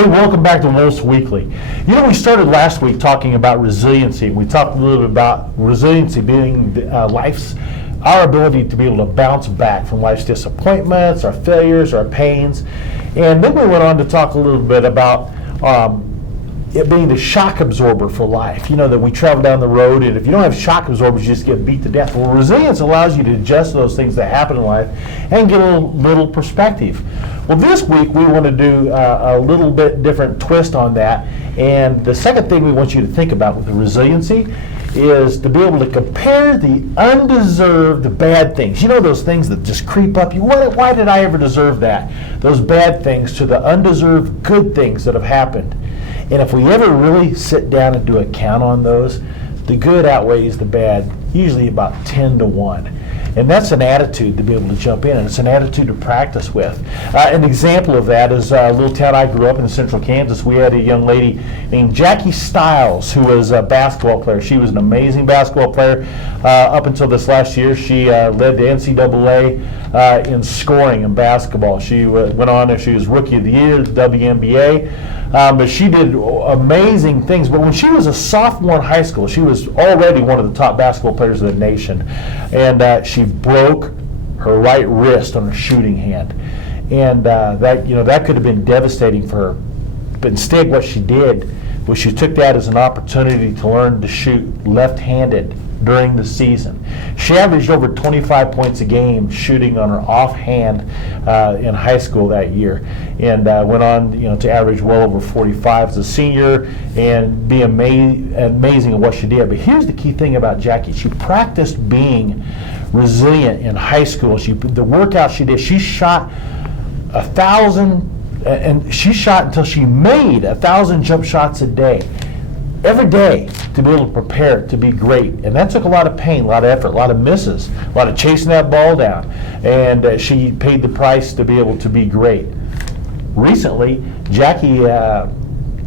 Hey, welcome back to Woolf Weekly. You know, we started last week talking about resiliency. We talked a little bit about resiliency being our ability to be able to bounce back from life's disappointments, our failures, our pains. And then we went on to talk a little bit about it being the shock absorber for life. You know, that we travel down the road, and if you don't have shock absorbers, you just get beat to death. Well, resilience allows you to adjust those things that happen in life and get a little perspective. Well, this week we want to do a little bit different twist on that. And the second thing we want you to think about with the resiliency is to be able to compare the undeserved bad things. You know, those things that just creep up you. Why did I ever deserve that? Those bad things to the undeserved good things that have happened. And if we ever really sit down and do a count on those, the good outweighs the bad, usually about 10-1. And that's an attitude to be able to jump in, and it's an attitude to practice with. An example of that is a little town I grew up in central Kansas. We had a young lady named Jackie Stiles who was a basketball player. She was an amazing basketball player. Up until this last year, she led the NCAA in scoring in basketball. She went on, and she was Rookie of the Year, the WNBA. But she did amazing things. But when she was a sophomore in high school, she was already one of the top basketball players of the nation. And she broke her right wrist on her shooting hand. And that could have been devastating for her. But instead what she did was she took that as an opportunity to learn to shoot left-handed during the season. She averaged over 25 points a game shooting on her offhand in high school that year, and went on, to average well over 45 as a senior and be amazing at what she did. But here's the key thing about Jackie: she practiced being resilient in high school. The workout she did, she shot 1,000, and she shot until she made 1,000 jump shots a day. Every day, to be able to prepare to be great. And that took a lot of pain, a lot of effort, a lot of misses, a lot of chasing that ball down. And she paid the price to be able to be great. Recently, Jackie,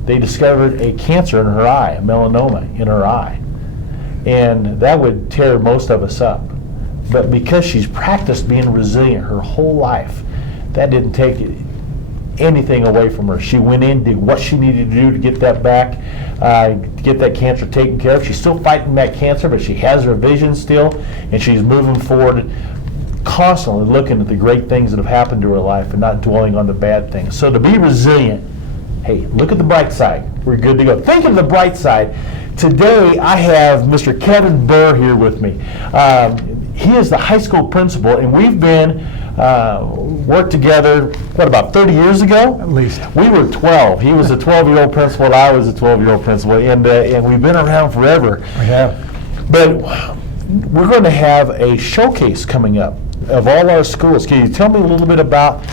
they discovered a cancer in her eye, a melanoma in her eye. And that would tear most of us up. But because she's practiced being resilient her whole life, that didn't take anything away from her. She went in, did what she needed to do to get that back, to get that cancer taken care of. She's still fighting that cancer, but she has her vision still, and she's moving forward, constantly looking at the great things that have happened to her life and not dwelling on the bad things. So to be resilient, hey, look at the bright side. We're good to go. Think of the bright side. Today I have Mr. Kevin Burr here with me. He is the high school principal, and we've been worked together, about 30 years ago? At least. We were 12. He was a 12-year-old principal, and I was a 12-year-old principal, and we've been around forever. We have. But we're going to have a showcase coming up of all our schools. Can you tell me a little bit about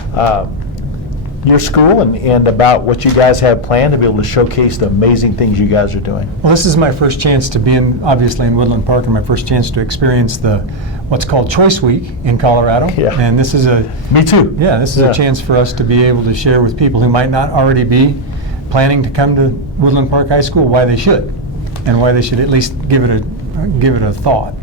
your school and about what you guys have planned to be able to showcase the amazing things you guys are doing? Well, this is my first chance to be obviously in Woodland Park, and my first chance to experience what's called Choice Week in Colorado. Yeah. And this is Me too. Yeah, this is a chance for us to be able to share with people who might not already be planning to come to Woodland Park High School why they should, and why they should at least give it a thought.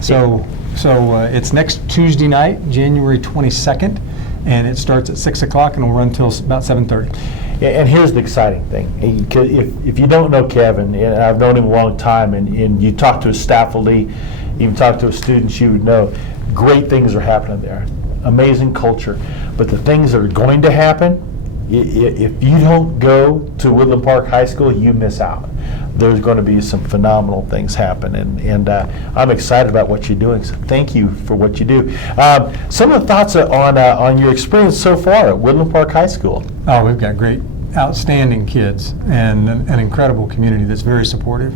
So it's next Tuesday night, January 22nd. And it starts at 6 o'clock and will run until about 7:30. And here's the exciting thing. If you don't know Kevin, and I've known him a long time, and you talk to his faculty, even talk to his students, you would know great things are happening there. Amazing culture. But the things that are going to happen, if you don't go to Woodland Park High School, you miss out. There's going to be some phenomenal things happen, and I'm excited about what you're doing, so thank you for what you do. Some of the thoughts on your experience so far at Woodland Park High School? Oh, we've got great, outstanding kids and an incredible community that's very supportive.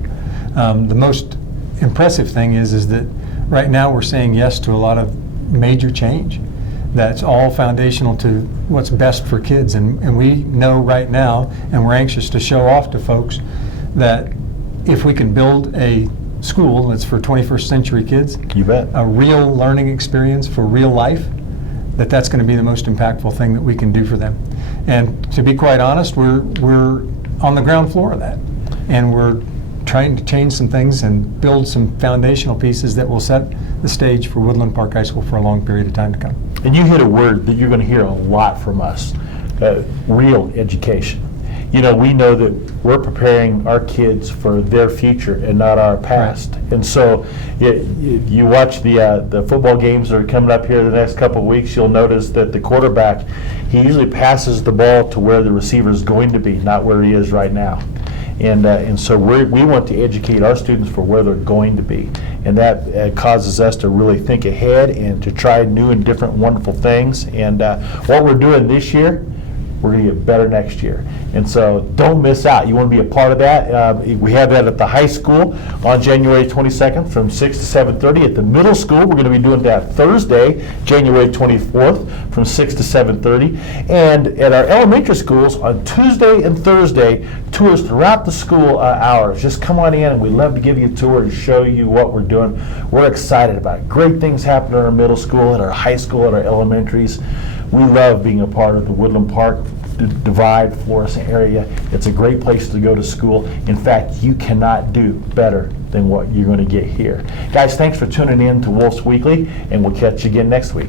The most impressive thing is that right now we're saying yes to a lot of major change. That's all foundational to what's best for kids, and we know right now, and we're anxious to show off to folks, that if we can build a school that's for 21st century kids, you bet, a real learning experience for real life, that's going to be the most impactful thing that we can do for them. And to be quite honest, we're on the ground floor of that, and we're trying to change some things and build some foundational pieces that will set the stage for Woodland Park High School for a long period of time to come. And you hit a word that you're going to hear a lot from us, real education. we know that we're preparing our kids for their future and not our past. Right. And so you watch the football games that are coming up here the next couple of weeks, you'll notice that the quarterback, he usually passes the ball to where the receiver is going to be, not where he is right now. And so we want to educate our students for where they're going to be. And that causes us to really think ahead and to try new and different wonderful things. And what we're doing this year, we're going to get better next year. And so don't miss out. You want to be a part of that. We have that at the high school on January 22nd from 6 to 7:30. At the middle school, we're going to be doing that Thursday, January 24th from 6 to 7:30. And at our elementary schools on Tuesday and Thursday, tours throughout the school hours. Just come on in, and we'd love to give you a tour and show you what we're doing. We're excited about it. Great things happen in our middle school, at our high school, at our elementaries. We love being a part of the Woodland Park Divide, Florissant area. It's a great place to go to school. In fact, you cannot do better than what you're going to get here. Guys, thanks for tuning in to Woolf's Weekly, and we'll catch you again next week.